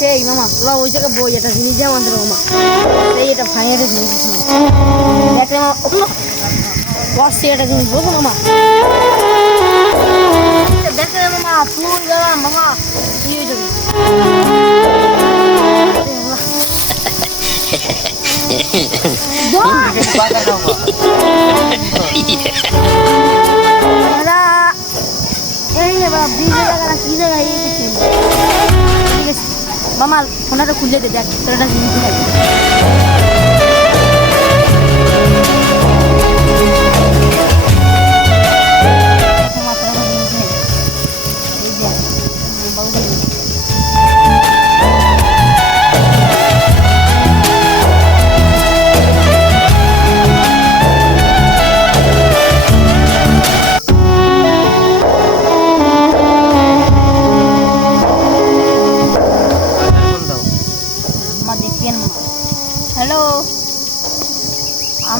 সেই মামা ল ওই জায়গায় বই এটা জিনিস দিয়ে আমাদের মামা এই এটা ভাইয়ের জিনিস মামা বসছে এটা জিনিস বুঝো মামা দেখলে মামা ফুল গেলাম মামা কি হয়ে দাদা এই রে বাবা বিশ টাকা কি জায়গায় দেখি মামা ফোনটা খুলে দে দেখ তোর একটা জিনিস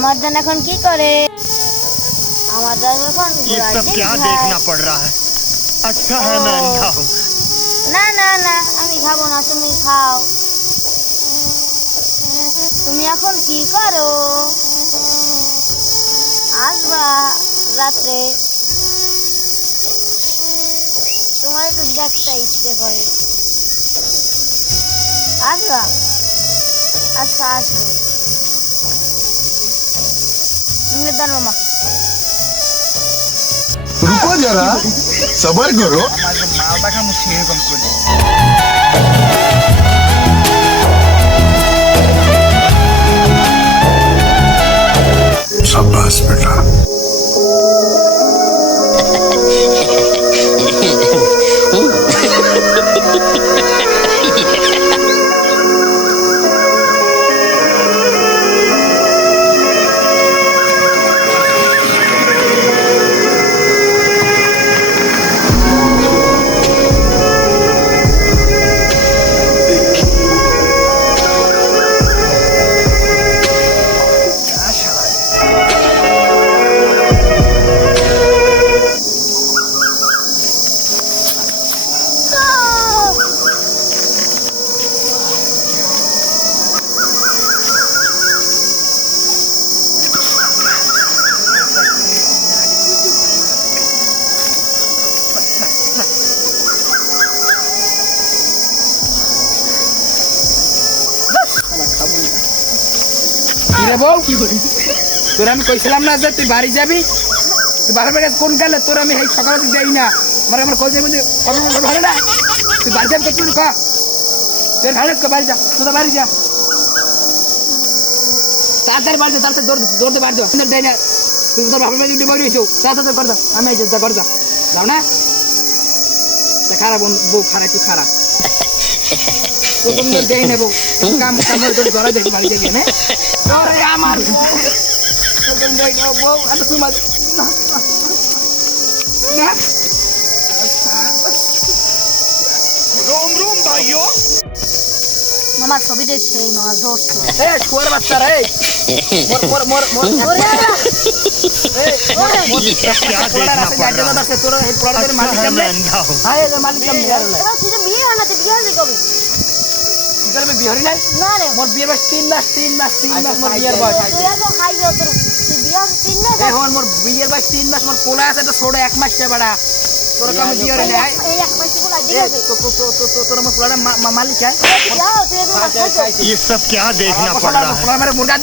আমার জান এখন কি করে আমার জান এখন ये ঘোড়ার सब ডিম क्या খায়। देखना पड़ रहा है अच्छा है मैं अंधा हूँ না না না আমি খাবো না তুমি খাও তুমি এখন কি করো আসবা রাত্রে তোমার একটু দেখতে ইচ্ছে করে আসবা আচ্ছা আসবো তুমি দেন মামা रुको जरा सबर करो আমাদের মালটা কেমন সেরকম করে তোর আমি কইছিলাম না যে তুই বাড়ি যাবি? তুই বাড়ি বাড়ি কোন গেলে তোর আমি এই সকালে দেই না। মানে আমার কই যাবি ভালো না। তুই বাড়ি যাবি তুই কা তোর ভালো বাড়ি যা তুই তো বাড়ি যা। তাড়াতাড়ি বাড়ি যা বাড়ি যা। সুন্দর দেই না। তুই তোর বাড়ি উঠে বাড়ি এসো তাড়াতাড়ি আমি যা যাও না? খারাপ বউ খারাপ, একটু খারাপ। প্রথম দেই নেব কাম কামের করে ধরা দেখি বাড়িতে গিয়ে না। ওরে আমার প্রথম দেই নেব বউ আর তোমার রোম রোম ভাইও। আমার ছবি দেখছে এই মাছ ধরছে এ কুয়ার বাচ্চা রে। বিহরি নাই না রে মাস তিন এখন মোর বিয়ের বয়স তিন মাস মোর পোলা আছে এটা ছোট এক মাস বাড়া তোর কামে বিয়ে রে নাই এই এক মাস গুলো ঠিক আছে তো তো তো তো তোর মোর পোলার মালিক হ্যাঁ যাও তুই এখন খাইছো ये सब क्या देखना पड़ रहा है পোলা মেরে মুরগা